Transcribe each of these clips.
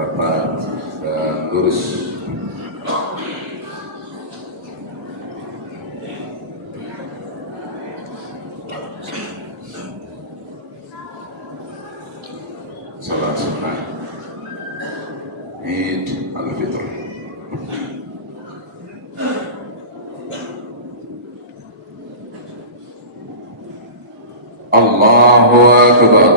rapat dan lurus. Salat sunnah Eid al-Fitr. Allahu Akbar.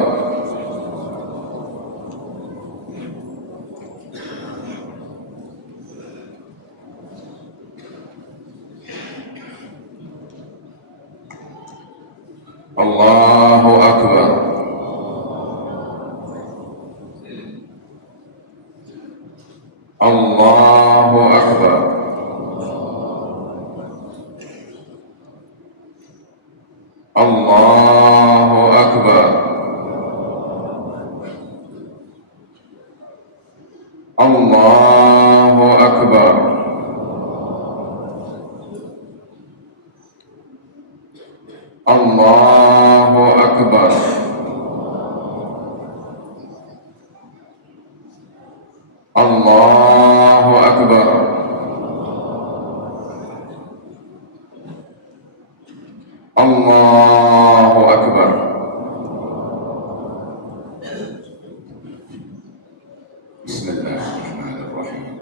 Allahu Akbar. Allahu Akbar. Allahu Akbar. Allahu Akbar. Allahu Akbar. Allahu Akbar. Allahu Akbar. Bismillahirrahmanirrahim.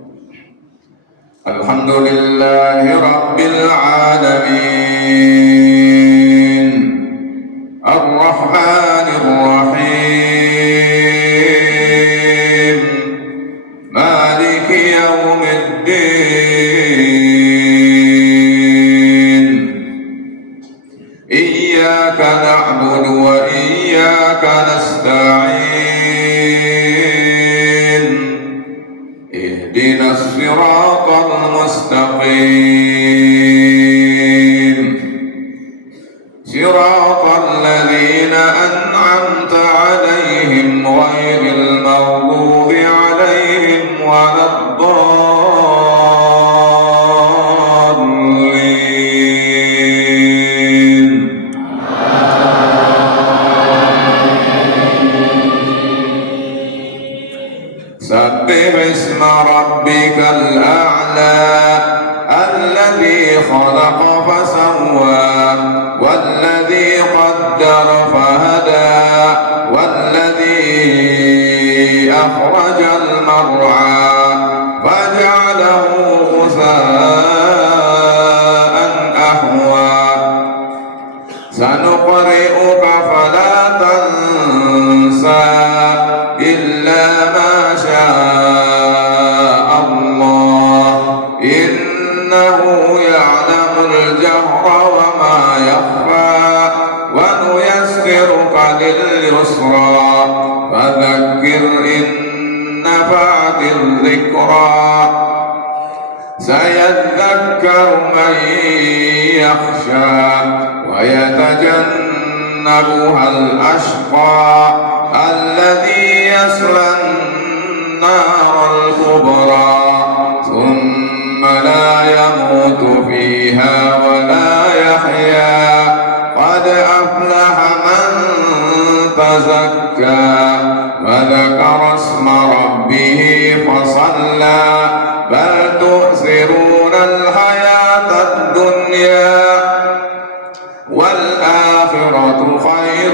Alhamdulillahi Rabbil Alamin, Ar-Rahmanir Rahim, Maliki Yawmiddin. Iyyaka na'budu wa iyyaka nasta'in. Ihdinas siratal mustaqim. Siratal ladzina an'amta 'alaihim ghairil maghdubi 'alaihim waladdallin. Sabbih isma rabbikal a'la alladzi khalaqa fasawwa والذي قدر فهدى والذي أخرج المرعى فجعله غثاء أحوى سنقرئك فلا تنسى إلا ما شاء الله إنه يعلم الجهر وما يخفى ونيسرك لليسرى فذكر إن نفعت الذكرى سيذكر من يخشى ويتجنبها الأشقى الذي يصلى النار الكبرى ثم لا يموت فيها ولا يحيا قد أفلح من تزكى وذكر اسم ربه فصلى بل تؤثرون الحياة الدنيا والآخرة خير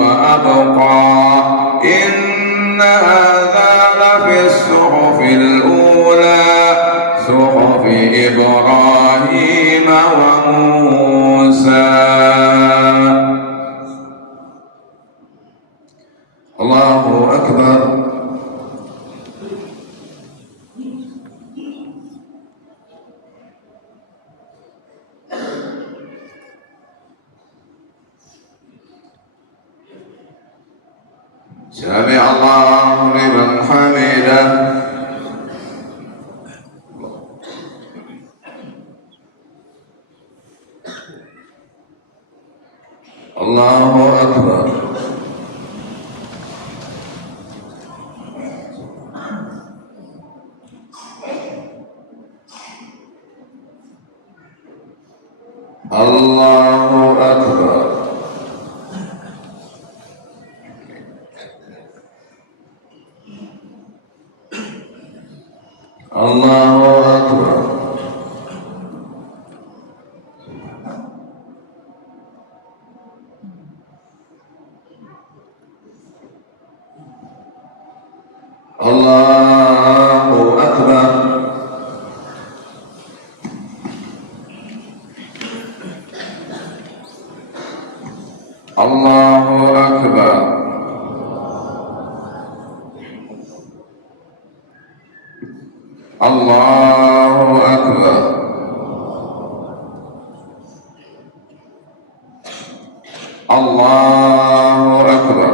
وأبقى إن هذا لفي الصحف الأولى صحف إبراهيم وموسى. الله أكبر. سمع الله لمن حمده. الله أكبر. الله أكبر. الله أكبر. الله أكبر. الله أكبر. الله أكبر. الله أكبر.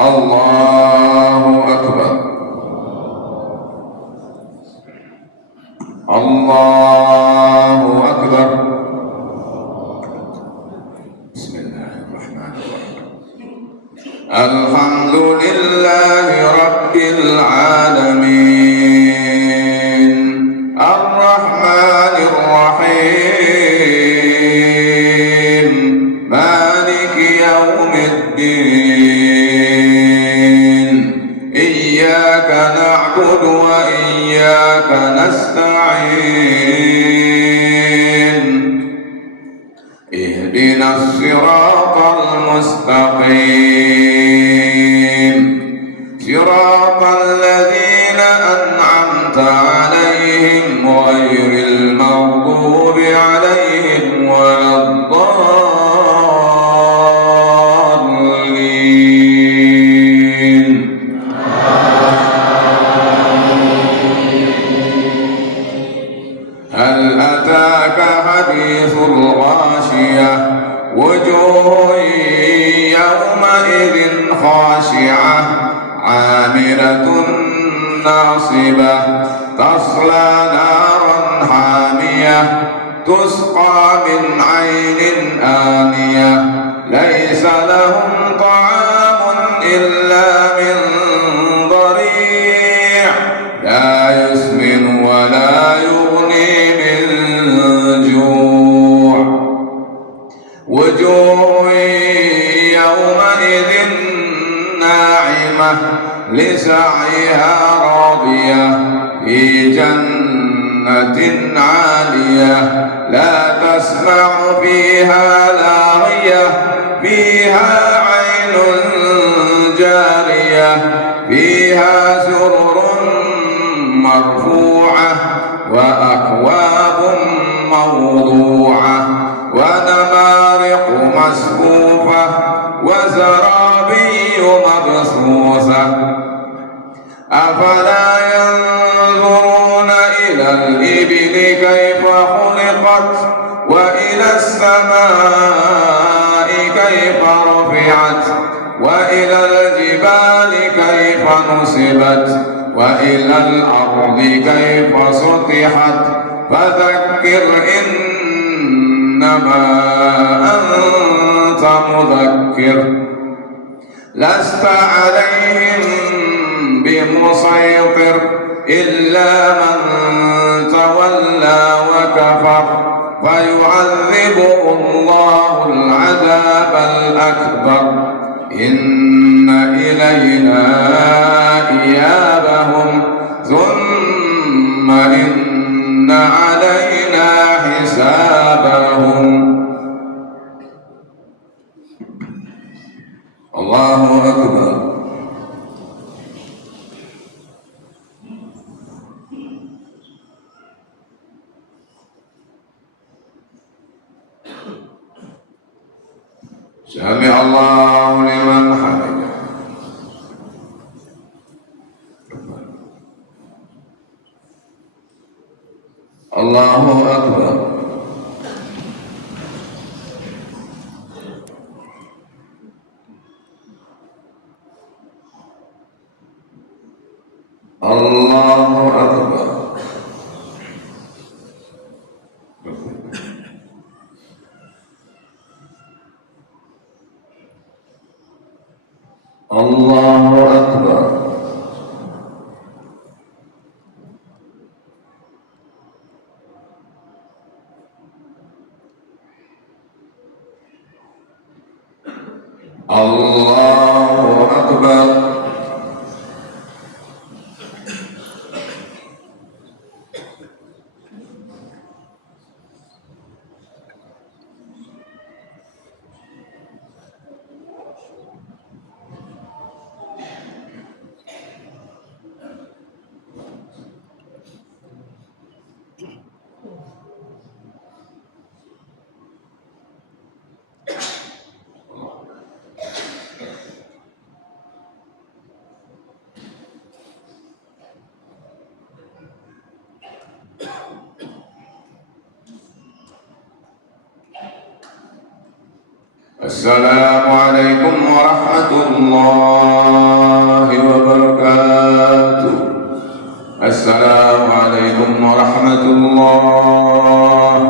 الله أكبر. الله أكبر. بسم الله الرحمن الرحيم. الحمد لله رب العالمين الرحمن الرحيم مالك يوم الدين إياك نعبد وإياك نستعين اهدنا الصراط المستقيم صراط الذين أنعمت عليهم غير المغضوب عليهم ولا الضالين. هل أتاك حديث الغاشية وجوه يومئذ خاشعة عاملة ناصبة تصلى نارا حامية تسقى من عين آنية ليس لهم طعام إلا من ضريع لا يسمن ولا يغني من جوع وجوه يومئذ ناعمة لسعيها راضية في جنة عالية لا تسمع فيها لاغية فيها عين جارية فيها سرر مرفوعة وأكواب موضوعة ونمارق مصفوفة وزرابي مبثوثة أفلا ينظرون إلى الإبل كيف خلقت وإلى السماء كيف رفعت وإلى الجبال كيف نصبت وإلى الأرض كيف سطحت فذكر إنما أنت مذكر لست عليهم بمسيطر إلا من تولى وكفر فيعذبه الله العذاب الأكبر إن إلينا إيابهم ثم إن علينا حسابهم. الله أكبر. سمع الله لمن حمده. الله أكبر. الله أكبر. الله أكبر. الله أكبر. السلام عليكم ورحمة الله وبركاته. السلام عليكم ورحمة الله.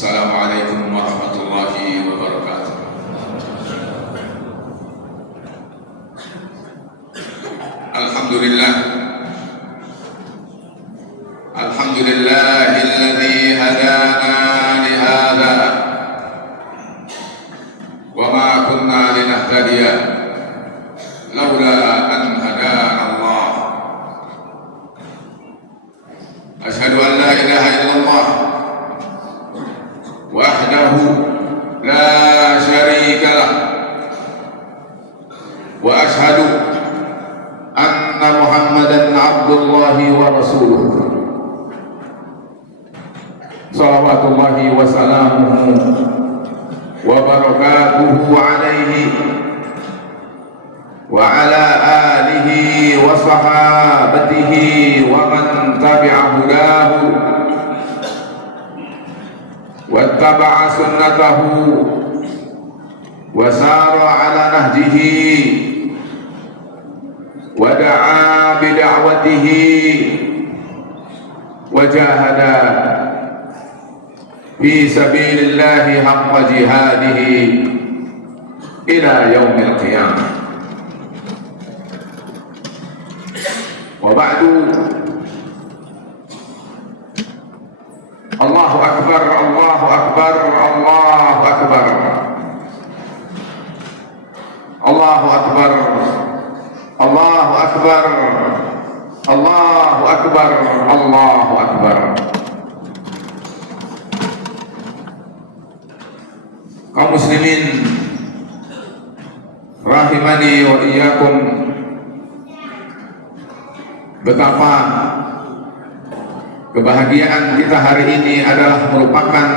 Assalamualaikum warahmatullahi wabarakatuh. Alhamdulillah. Alhamdulillahilladzi hadana li hadza wa ma kunna linahtadiya laula an hadana Allah. Asyhadu an la ilaha illallah wahdahu la syarika lah wa ashhadu anna Muhammadan abdullahi wa rasuluh salawatullahi wa salamuhu wa barakatuhu alaihi wa ala alihi wa sahabatihi wa man tabi'a hudahu wattaba'a sunnatahu wa sara ala nahjihi wa da'a bida'watihi wa jahada fi sabilillahi haqqa jihadihi ila yaumil qiyamah. Wa ba'du. Allahu akbar, Allahu akbar, Allahu akbar. Allahu akbar, Allahu akbar, Allahu akbar, Allahu akbar. Kaum muslimin rahimani wa iyyakum, betapa kebahagiaan kita hari ini adalah merupakan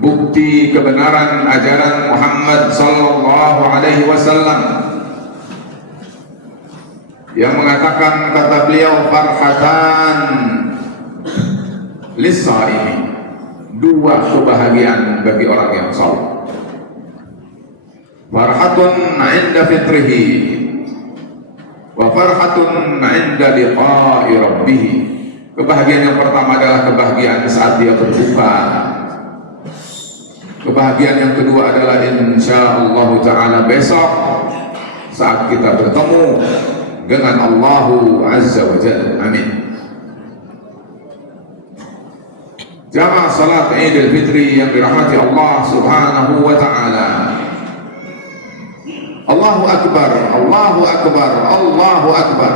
bukti kebenaran ajaran Muhammad sallallahu alaihi wasallam yang mengatakan, kata beliau, farhatan lis-shaimi, dua kebahagiaan bagi orang yang salat. Farhatun 'inda fitrihi wa farhatun 'inda liqa'i rabbih. Kebahagiaan yang pertama adalah kebahagiaan saat dia berbuka. Kebahagiaan yang kedua adalah insyaallah ta'ala besok saat kita bertemu dengan Allah Azza wa Jalla. Amin. Jamaah salat Idul Fitri yang dirahmati Allah Subhanahu wa ta'ala. Allahu akbar, Allahu akbar, Allahu akbar.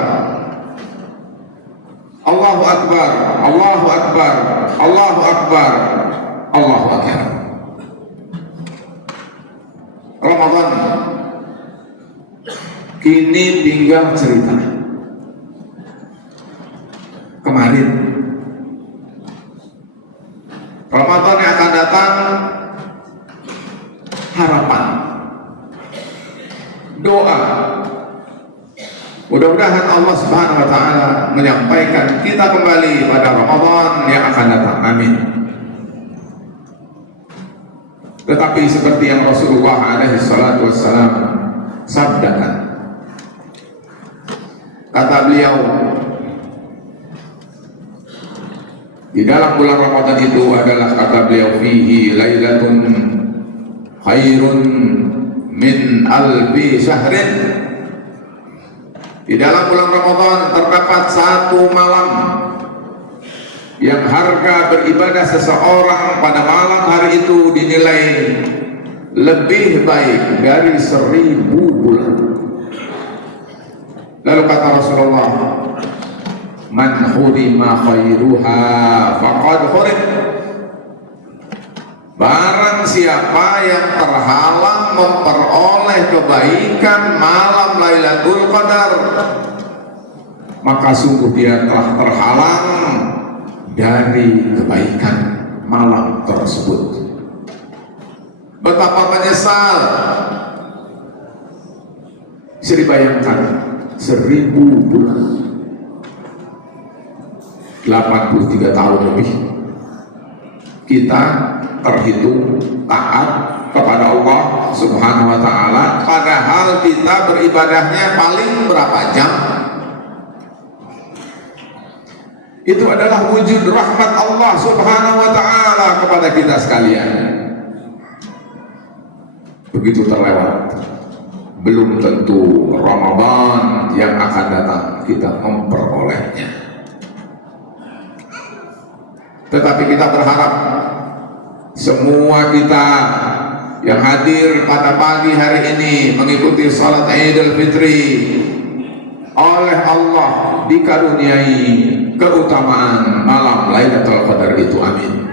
Allahu akbar, Allahu akbar, Allahu akbar, Allahu akbar. Ramadan kini tinggal cerita. Kemarin Ramadan yang akan datang, harapan, doa, Mudah-mudahan Allah Subhanahu wa taala menyampaikan kita kembali pada Ramadan yang akan datang. Amin. Tetapi seperti yang Rasulullah alaihi salatu wassalam sabdakan, kata beliau, di dalam bulan Ramadan itu adalah, kata beliau, fihi lailatun khairun min alfi syahrin. Di dalam bulan Ramadan terdapat satu malam yang harga beribadah seseorang pada malam hari itu dinilai lebih baik dari 1000 bulan. Lalu kata Rasulullah, man hurima khairuha faqad hurim. Barang siapa yang terhalang memperoleh kebaikan malam Lailatul Qadar, maka sungguh dia telah terhalang dari kebaikan malam tersebut. Betapa menyesal. Bisa dibayangkan 1000 bulan, 83 tahun lebih kita terhitung taat kepada Allah Subhanahu wa taala, padahal kita beribadahnya paling berapa jam? Itu adalah wujud rahmat Allah Subhanahu wa taala kepada kita sekalian. Begitu terlewat, belum tentu Ramadan yang akan datang kita memperolehnya. Tetapi kita berharap semua kita yang hadir pada pagi hari ini mengikuti salat Idul Fitri oleh Allah dikaruniai keutamaan malam Lailatul Qadar itu. Amin.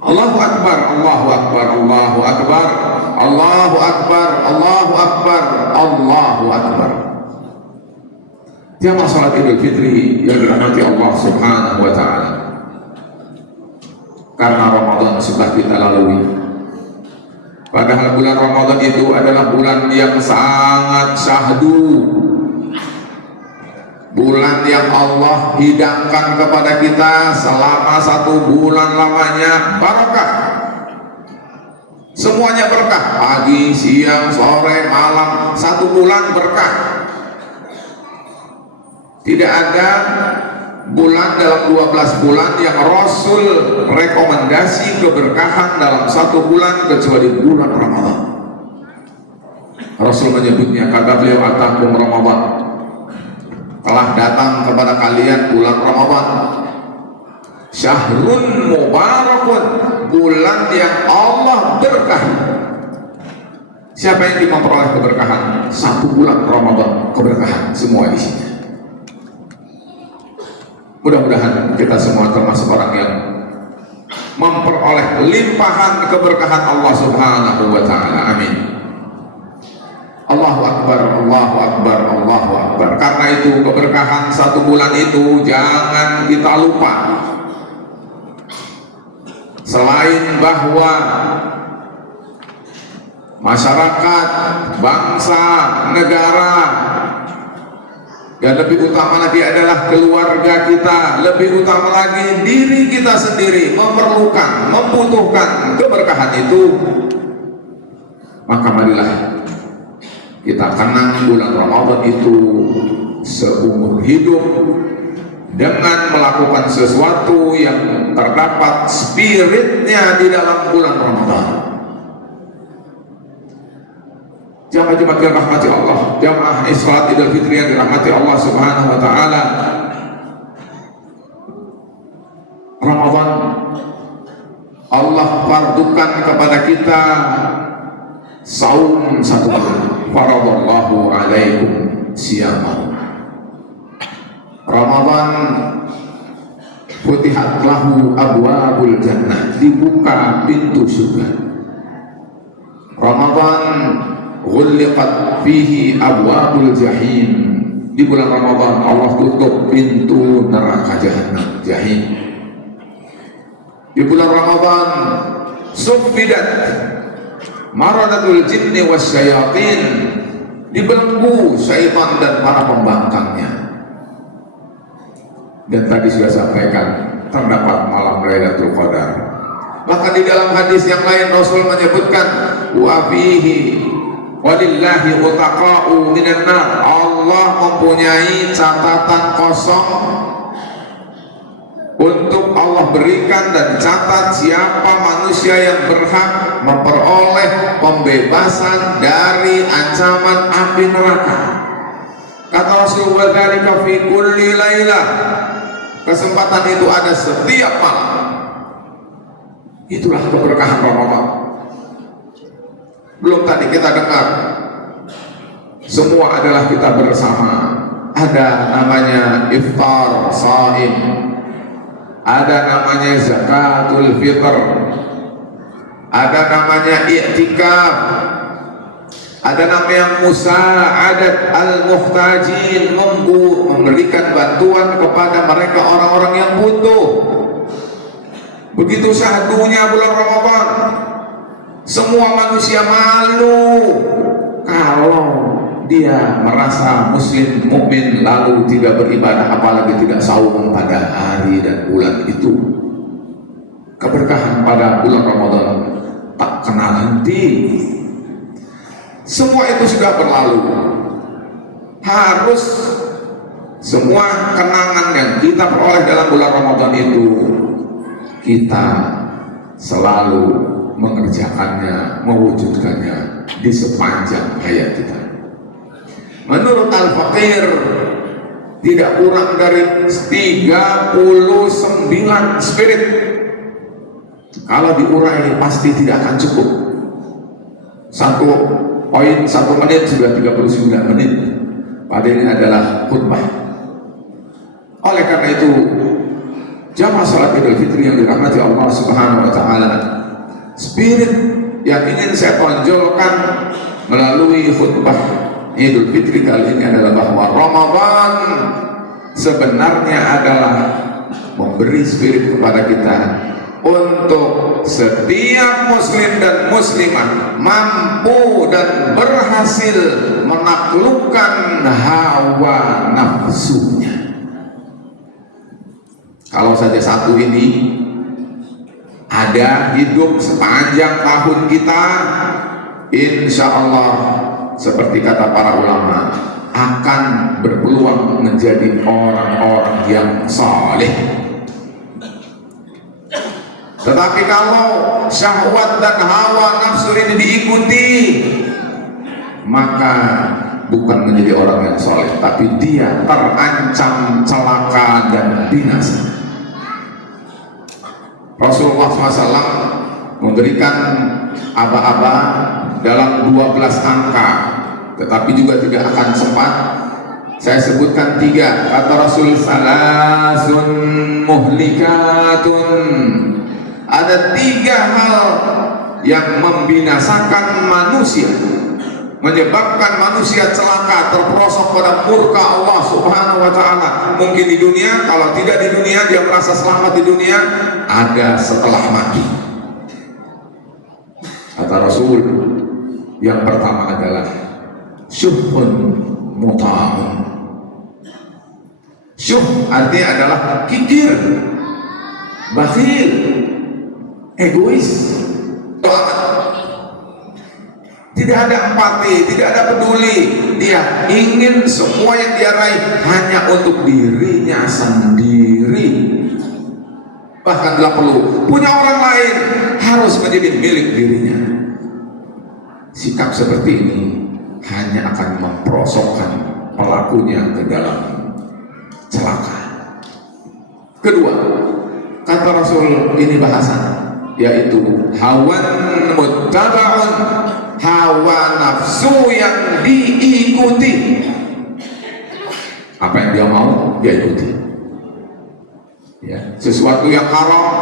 Allahu Akbar, Allahu Akbar, Allahu Akbar, Allahu Akbar, Allahu Akbar, Allahu Akbar. Jamaah salat Idul Fitri yang dirahmati Allah Subhanahu wa taala, karena Ramadan sudah kita lalui. Padahal bulan Ramadan itu adalah bulan yang sangat syahdu, bulan yang Allah hidangkan kepada kita selama 1 bulan lamanya barokah. Semuanya berkah, pagi, siang, sore, malam, 1 bulan berkah. Tidak ada bulan dalam 12 bulan yang Rasul rekomendasi keberkahan dalam 1 bulan kecuali bulan Ramadan. Rasul menyebutnya, kata beliau, atakum Ramadan, telah datang kepada kalian bulan Ramadan, syahrun mubarakun, bulan yang Allah berkahi. Siapa yang memperoleh keberkahan? 1 bulan Ramadan keberkahan semua di sini. Mudah-mudahan kita semua termasuk orang yang memperoleh limpahan keberkahan Allah Subhanahu wa taala. Amin. Allahu Akbar, Allahu Akbar, Allahu Akbar. Karena itu keberkahan 1 bulan itu jangan kita lupa. Selain bahwa masyarakat, bangsa, negara, dan lebih utama lagi adalah keluarga kita, lebih utama lagi diri kita sendiri memerlukan, membutuhkan keberkahan itu, maka marilah kita kenang bulan Ramadan itu seumur hidup dengan melakukan sesuatu yang terdapat spiritnya di dalam bulan Ramadan. Jamaah-jamaah yang dirahmati Allah, jamaah salat Idul Fitri yang dirahmati Allah Subhanahu wa taala, Ramadan Allah fardukan kepada kita saum 1 bulan. Faradallahu alaikum siyamahu. Ramadan futihat lahu abwabul jannah, dibuka pintu surga. Ramadan ghulliqat fihi abwabul jahim, di bulan Ramadan Allah tutup pintu neraka jahannam, jahim. Di bulan Ramadan suffidat maradatul jinni wasyayatin, dibelenggu syaitan dan para pembangkangnya. Dan tadi sudah sampaikan, terdapat malam Lailatul Qadar. Maka di dalam hadis yang lain Rasul menyebutkan, wa fihi walillahi utaqa'u minan nar. Allah mempunyai catatan kosong untuk Allah berikan dan catat siapa manusia yang berhak memperoleh pembebasan dari ancaman api neraka. Kata Rasulullah, dzalika fi kulli lailah. Kesempatan itu ada setiap malam. Itulah keberkahan Ramadan. Belum tadi kita dengar, semua adalah kita bersama. Ada namanya iftar shaim, ada namanya zakatul fitr, ada namanya i'tikaf, ada namanya musa'adat al-muhtajin, memberikan bantuan kepada mereka orang-orang yang butuh. Begitu syahdunya bulan Ramadan, semua manusia malu kalau dia merasa muslim mukmin lalu tidak beribadah, apalagi tidak saum pada hari dan bulan itu. Keberkahan pada bulan Ramadan tak kenal henti. Semua itu sudah berlalu. Harus semua kenangan yang kita peroleh dalam bulan Ramadan itu kita selalu mengerjakannya, mewujudkannya di sepanjang hayat kita. Menurut Al-Faqir, tidak kurang dari 39 spirit. Kalau diurai pasti tidak akan cukup. Satu poin 1 menit sudah 39 menit. Padahal ini adalah khutbah. Oleh karena itu, jamaah salat Idul Fitri yang dirahmati Allah Subhanahu wa taala, spirit yang ingin saya tonjolkan melalui khutbah Idul Fitri kali ini adalah bahwa Ramadan sebenarnya adalah memberi spirit kepada kita untuk setiap muslim dan muslimah mampu dan berhasil menaklukkan hawa nafsunya. Kalau saja satu ini ada hidup sepanjang tahun kita, insya Allah seperti kata para ulama akan berpeluang menjadi orang-orang yang saleh. Tetapi kalau syahwat dan hawa nafsu ini diikuti, maka bukan menjadi orang yang saleh, tapi dia terancam celaka dan binasa. Rasulullah SAW memberikan aba-aba dalam 12 angka, tetapi juga tidak akan sempat saya sebutkan 3. Kata Rasul, salasun muhlikatun, ada 3 hal yang membinasakan manusia, menyebabkan manusia celaka, terperosok pada murka Allah Subhanahu wa taala. Mungkin di dunia, kalau tidak di dunia dia merasa selamat di dunia, ada setelah mati. Kata Rasul, yang pertama adalah syuhun muta'un. Syuh artinya adalah kikir, bakhil, egois, tidak ada empati, tidak ada peduli. Dia ingin semua yang dia raih hanya untuk dirinya sendiri. Bahkan tidak perlu punya orang lain, harus menjadi milik dirinya. Sikap seperti ini hanya akan memperosokkan pelakunya ke dalam celaka. Kedua, kata Rasul, ini bahasa, yaitu hawan muttaba'un, hawa nafsu yang diikuti. Apa yang dia mau, dia ikuti. Ya, sesuatu yang haram,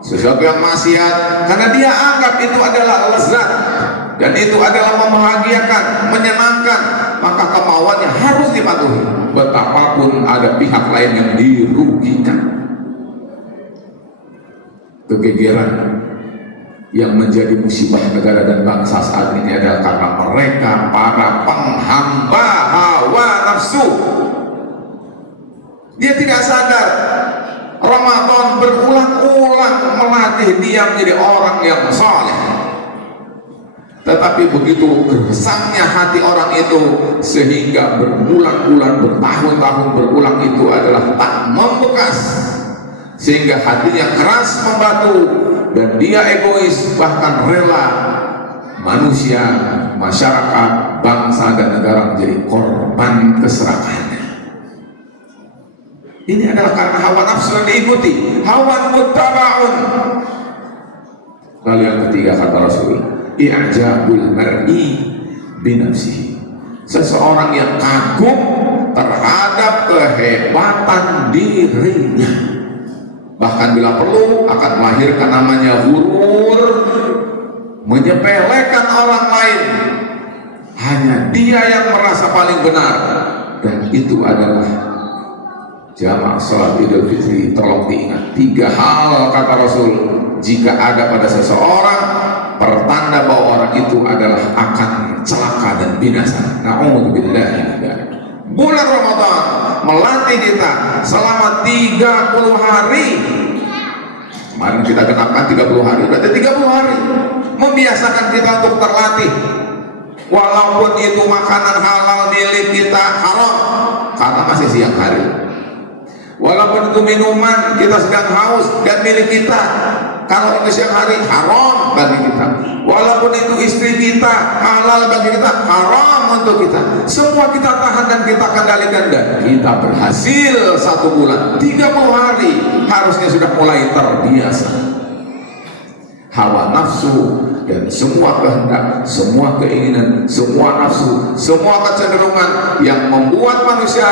sesuatu yang maksiat, karena dia anggap itu adalah lezat dan itu adalah membahagiakan, menyenangkan, maka kemauannya harus dipatuhi, betapapun ada pihak lain yang dirugikan. Kegegeran yang menjadi musibah negara dan bangsa saat ini adalah karena mereka para penghamba hawa nafsu. Dia tidak sadar Ramadan berulang-ulang melatih dia menjadi orang yang saleh. Tetapi begitu gersangnya hati orang itu, sehingga berbulan-bulan, bertahun-tahun berulang itu adalah tak membekas, sehingga hatinya keras membatu dan dia egois, bahkan rela manusia, masyarakat, bangsa dan negara menjadi korban keserakahannya. Ini adalah karena hawa nafsu yang diikuti, hawa muttaba'un. Lalu yang ketiga kata Rasul, i'jabul mar'i binafsihi. Seseorang yang kagum terhadap kehebatan dirinya, bahkan bila perlu akan melahirkan namanya ghurur, menyepelekan orang lain. Hanya dia yang merasa paling benar, dan itu adalah jamaah salat Idul Fitri. Tolong diingat 3 hal kata Rasul, jika ada pada seseorang, pertanda bahwa orang itu adalah akan celaka dan binasa. Na'udzubillah. Bulan Ramadan melatih kita selama 30 hari. Kemarin kita genapkan 30 hari, berarti 30 hari membiasakan kita untuk terlatih. Walaupun itu makanan halal milik kita haram karena masih siang hari, walaupun itu minuman kita sedang haus dan milik kita, kalau itu siang hari haram bagi kita, walaupun itu istri kita halal bagi kita, haram untuk kita. Semua kita tahan dan kita kendalikan, dan kita berhasil 1 bulan. 30 hari harusnya sudah mulai terbiasa. Hawa nafsu dan semua kehendak, semua keinginan, semua nafsu, semua kecenderungan yang membuat manusia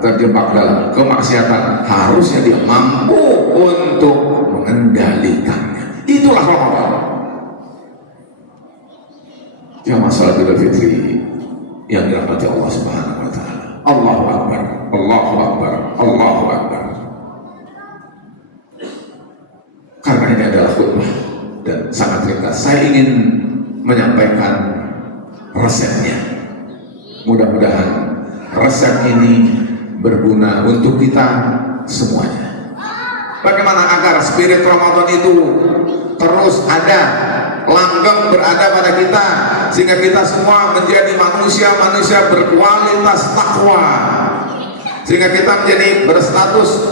terjebak dalam kemaksiatan, harusnya dia mampu untuk mengendalikannya. Itulah Ramadan. Ya, masalah Idul Fitri yang dirahmati Allah Subhanahu wa taala. Allahu akbar, Allahu akbar, Allahu akbar. Karena ini adalah khutbah dan sangat ringkas, saya ingin menyampaikan resepnya. Mudah-mudahan resep ini berguna untuk kita semuanya. Bagaimana agar spirit Ramadan itu terus ada, langgeng berada pada kita, sehingga kita semua menjadi manusia-manusia berkualitas takwa, sehingga kita menjadi berstatus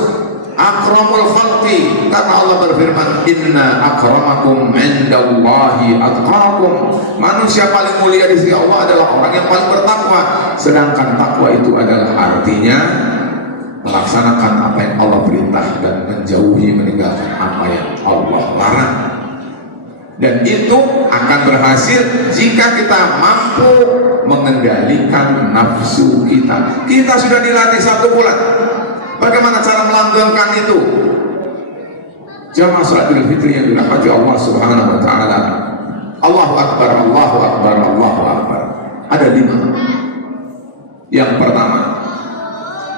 akramul khalqi, karena Allah berfirman, inna akramakum indallahi atqakum. Manusia paling mulia di sisi Allah adalah orang yang paling bertakwa. Sedangkan takwa itu adalah artinya melaksanakan apa yang Allah perintah dan menjauhi, meninggalkan apa yang Allah larang. Dan itu akan berhasil jika kita mampu mengendalikan nafsu kita. Kita sudah dilatih 1 bulan. Bagaimana cara melanggengkan itu? Jamaah salat Idul Fitri yang dirahmati Allah Subhanahu wa taala. Allahu akbar, Allahu akbar, Allahu akbar. Ada 5. Yang pertama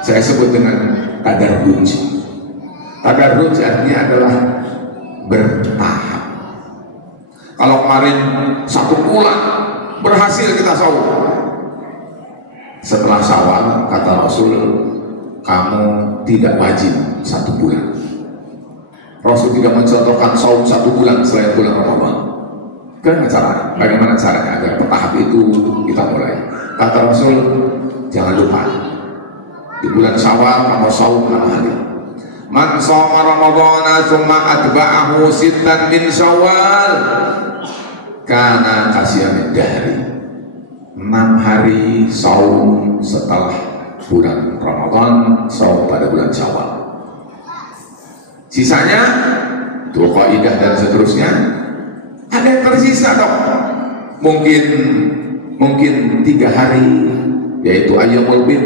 saya sebut dengan tadarruj. Tadarruj artinya adalah bertahap. Kalau kemarin 1 bulan berhasil kita sahur, setelah Syawal kata Rasul, kamu tidak wajib 1 bulan. Rasul tidak mencontohkan saum 1 bulan selain bulan Ramadan. Bagaimana caranya agar bertahap itu kita mulai? Kata Rasul, jangan lupa di bulan Syawal kamu saum 6 hari. Man shoma Ramadhana tsumma atba'ahu 6 min Syawal kana kasiyamid dahri. 6 hari saum setelah bulan Ramadan, saum pada bulan Syawal. Sisanya Dzulqa'dah dan seterusnya. Ada yang tersisa dong. Mungkin 3 hari, yaitu Ayyamul Bid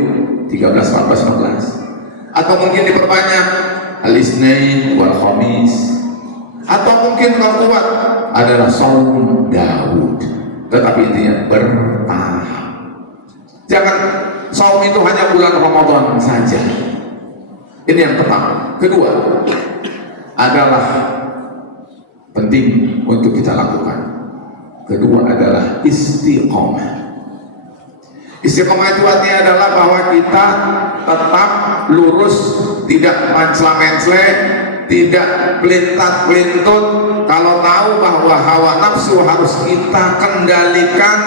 13, 14, 15. Atau mungkin diperbanyak Al-Itsnain wal Khamis. Atau mungkin kalau kuat adalah saum Daud. Tetapi intinya bertahap. Jangan saum itu hanya bulan Ramadan saja. Ini yang pertama. Kedua adalah penting untuk kita lakukan. Kedua adalah istiqomah. Istiqomah itu artinya adalah bahwa kita tetap lurus, tidak mencela-mencela, tidak pelintat-pelintut. Kalau tahu bahwa hawa nafsu harus kita kendalikan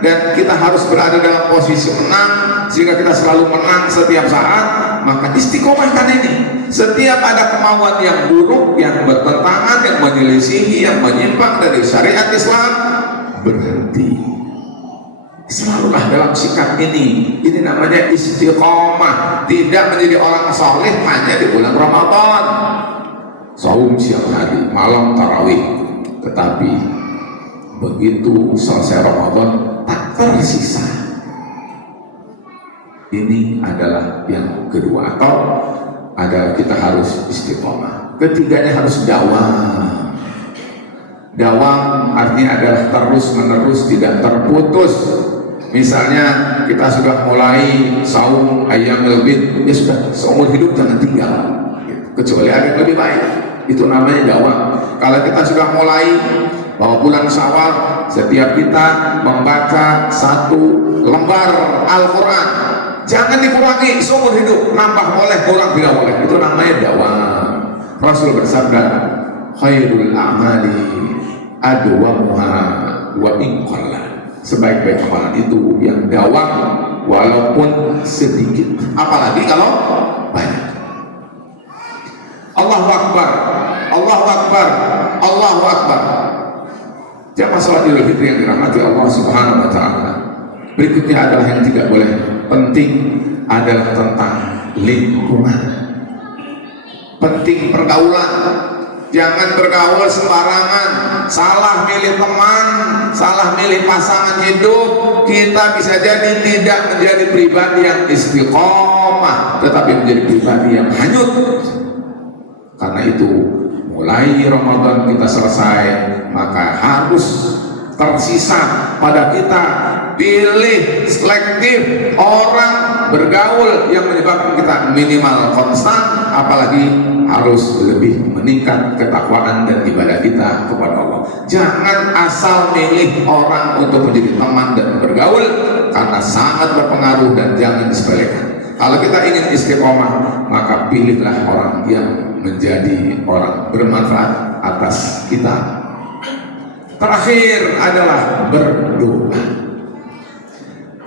dan kita harus berada dalam posisi menang sehingga kita selalu menang setiap saat, maka istiqomahkan ini. Setiap ada kemauan yang buruk, yang bertentangan, yang menyelisihi, yang menyimpang dari syariat Islam, berhenti. Selalulah dalam sikap ini. Ini namanya istiqomah. Tidak menjadi orang soleh hanya di bulan Ramadan, saum siang hari, malam tarawih. Tetapi begitu selesai Ramadan tak tersisa. Ini adalah yang kedua. Atau adalah kita harus istiqomah. Ketiganya harus dawam. Dawam artinya adalah terus menerus, tidak terputus. Misalnya kita sudah mulai saum ayyamul bid, ya sudah, seumur hidup jangan tinggal, kecuali ada yang lebih baik. Itu namanya dawam. Kalau kita sudah mulai bahwa bulan Syawal setiap kita membaca 1 lembar Al-Quran, jangan dikurangi seumur hidup, nambah boleh, kurang tidak boleh. Itu namanya dawam. Rasul bersabda, khairul a'mali adwamuha wa in qalla. Sebaik-baik amalan itu yang dawam walaupun sedikit, apalagi kalau banyak. Allahu Akbar, Allahu Akbar, Allahu Akbar. Jamaah salat Idul Fitri yang dirahmati Allah Subhanahu wa taala. Berikutnya adalah yang tidak boleh penting adalah tentang lingkungan. Penting pergaulan. Jangan bergaul sembarangan, salah milih teman, salah milih pasangan hidup. Kita bisa jadi tidak menjadi pribadi yang istiqomah, tetapi menjadi pribadi yang hanyut. Karena itu mulai Ramadan kita selesai, maka harus tersisa pada kita pilih selektif orang bergaul yang menyebabkan kita minimal konstan, apalagi harus lebih meningkat ketakwaan dan ibadah kita kepada Allah. Jangan asal milih orang untuk menjadi teman dan bergaul, karena sangat berpengaruh dan jangan disepelekan. Kalau kita ingin istiqomah, maka pilihlah orang yang menjadi orang bermanfaat atas kita. Terakhir adalah berdoa.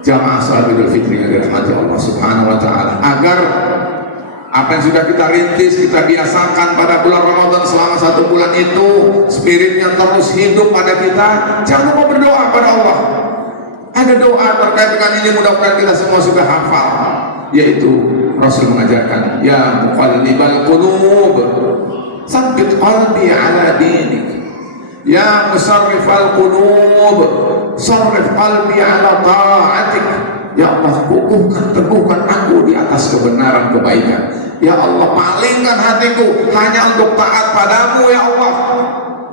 Jamaah salat Idul Fitri yang dirahmati Allah Subhanahu wa taala, agar apa yang sudah kita rintis, kita biasakan pada bulan Ramadan selama 1 bulan itu, spiritnya terus hidup pada kita. Jangan lupa berdoa pada Allah. Ada doa terkait dengan ini, mudah-mudahan kita semua sudah hafal, yaitu Rasul mengajarkan, ya muqallibal qulub, tsabbit qalbi ala dinik. Ya musarrifal qulub, sarrif qalbi ala ta'atik. Ya Allah, teguhkan aku di atas kebenaran kebaikan. Ya Allah, palingkan hatiku hanya untuk taat padamu. Ya Allah,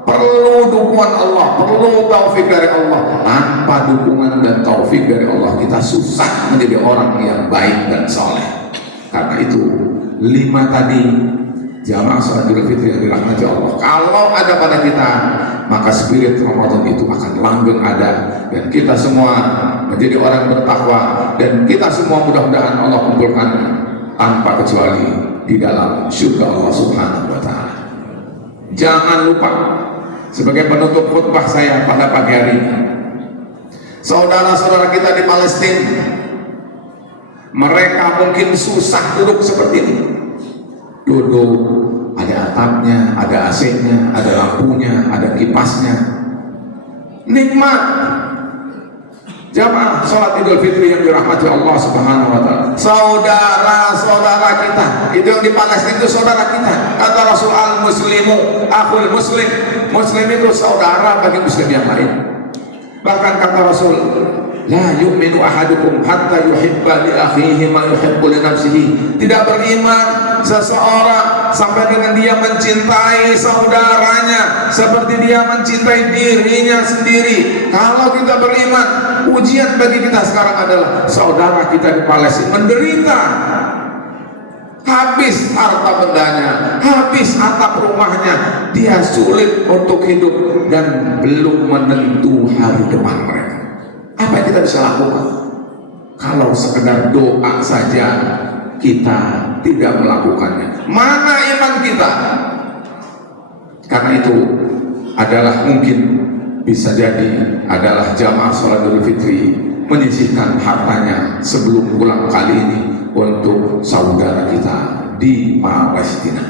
perlu dukungan Allah, perlu taufik dari Allah. Tanpa dukungan dan taufik dari Allah, kita susah menjadi orang yang baik dan soleh. Karena itu 5 tadi, jamaah salat Idul Fitri yang dirahmati Allah, kalau ada pada kita, maka spirit Ramadan itu akan langgeng ada, dan kita semua menjadi orang bertakwa, dan kita semua mudah-mudahan Allah kumpulkan tanpa kecuali di dalam surga Allah Subhanahu wa taala. Jangan lupa, sebagai penutup khutbah saya pada pagi hari ini, saudara-saudara kita di Palestina, mereka mungkin susah duduk seperti ini. Duduk, ada atapnya, ada AC-nya, ada lampunya, ada kipasnya, nikmat. Jamaah salat Idul Fitri yang dirahmati Allah Subhanahu wa taala, saudara-saudara kita itu yang di Palestina itu saudara kita. Kata Rasul, al muslimu akhul muslim, muslim itu saudara bagi muslim yang lain. Bahkan kata Rasul, la yu'minu ahadukum hatta yuhibba li akhihi ma yuhibbu li nafsihi. Tidak beriman seseorang sampai dengan dia mencintai saudaranya seperti dia mencintai dirinya sendiri. Kalau kita beriman, ujian bagi kita sekarang adalah saudara kita di Palestina menderita. habis harta bendanya, habis atap rumahnya, dia sulit untuk hidup dan belum menentu hari depan mereka. Apa yang kita bisa lakukan? Kalau sekedar doa saja kita tidak melakukannya, mana iman kita? Karena itu adalah mungkin bisa jadi adalah jamaah sholat Idul Fitri menyisihkan hartanya sebelum pulang kali ini untuk saudara kita di Palestina.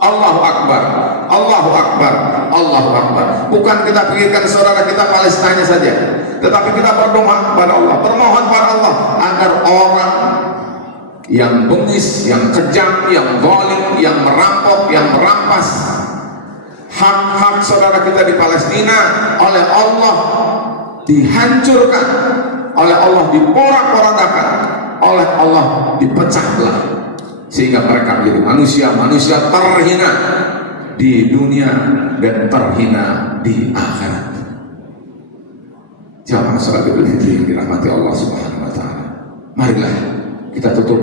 Allahu Akbar, Allahu Akbar, Allahu Akbar. Bukan kita pikirkan saudara kita Palestina saja, tetapi kita berdoa kepada Allah, bermohon kepada Allah agar orang yang bengis, yang kejam, yang zalim, yang merampok, yang merampas hak-hak saudara kita di Palestina oleh Allah dihancurkan, oleh Allah diporak-porandakan, oleh Allah dipecah belah, sehingga mereka menjadi manusia terhina di dunia dan terhina di akhirat. Jamaah salat Idul Fitri yang dirahmati Allah Subhanahu wa taala, marilah kita tutup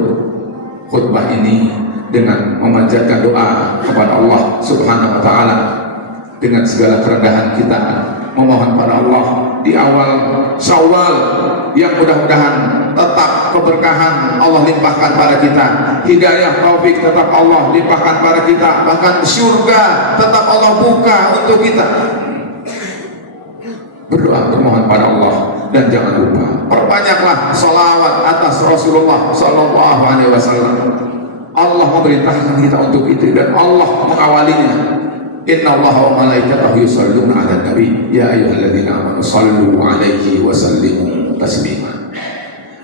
khutbah ini dengan memanjatkan doa kepada Allah Subhanahu wa taala dengan segala kerendahan kita, memohon pada Allah di awal Syawal yang mudah-mudahan tetap keberkahan Allah limpahkan pada kita, hidayah taufik tetap Allah limpahkan pada kita, bahkan surga tetap Allah buka untuk kita. Berdoa bermohon pada Allah dan jangan lupa perbanyaklah sholawat atas Rasulullah Sallallahu Alaihi Wasallam. Allah memerintahkan kita untuk itu dan Allah mengawalinya. Inna Allah wa malaikatahu yusalluna 'alan nabi ya ayyuhalladzina amanu sallu 'alaihi wa sallimu taslima.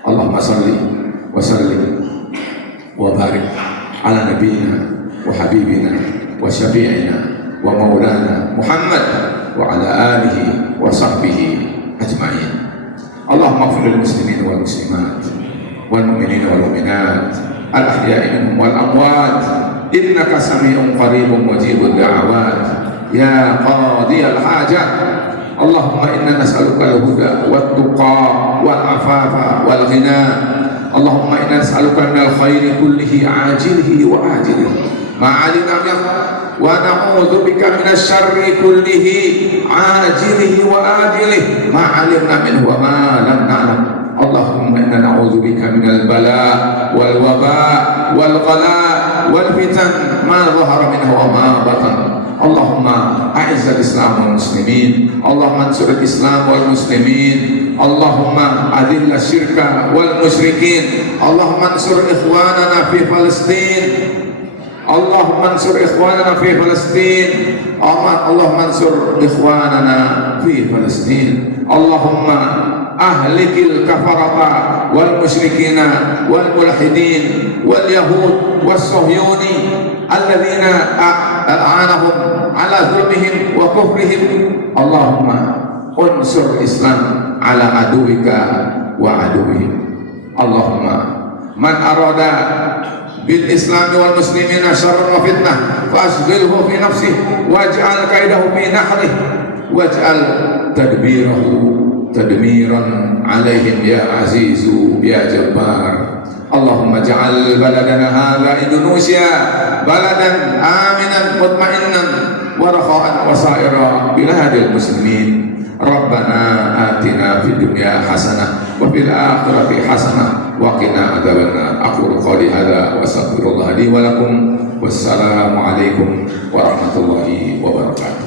Allahumma salli wa sallim wa barik ala nabiyyina wa habibina wa syafi'ina wa maulana Muhammad wa ala alihi wa sahbihi ajma'in. Allahumma ighfir lil muslimin wal muslimat wal mu'minin wal mu'minat al ahya'i minhum wal amwat innaka sami'un qaribun mujibud da'awat ya qadiyal hajat. Allahumma inna nas'aluka al-huda wat tuqa wal afafa wal ghina. Allahumma inna nas'aluka minal khairi kullihi ajilihi wa ajilihi ma 'alimna minhu wa na'udzu bika minasy syarri kullihi ajilihi wa ajilihi ma 'alimna minhu wa ma lam na'lam. Allahumma inna na'udzu bika minal bala wal waba wal ghala wal fitan ma dhahara minha wa ma batan. Allahumma a'izzal Islam wal muslimin, Allahumma ansur al-Islam wal muslimin, Allahumma adhill syirka wal musyrikin, Allahumma ansur ikhwanana fi Palestin, Allahumma ansur ikhwanana fi Palestin, Allahumma ansur ikhwanana fi Palestin, Allahumma ahlikil kafarata wal musyrikina wal mulhidin wal yahud was suhyuni alladzina a'anahum ala zulmihim wa kufrihim. Allahumma unsur Islam ala aduwika wa aduwihim. Allahumma man arada bil Islam wal muslimina syarran wa fitnah fashghilhu fi nafsihi waj'al kaidahu fi nahrihi waj'al tadbirahu tadmiran alaihim ya azizu ya jabbar. Allahumma ja'al baladana hadha Indonesia baladan aminan mutma'innan wa rakha'an wa sa'ira biladil muslimin. Rabbana atina fid dunya hasanah wa fil akhirati hasanah wa qina adzabannar. Aqulu qawli hadza wa astaghfirullah li wa lakum. Wassalamu alaikum warahmatullahi wabarakatuh.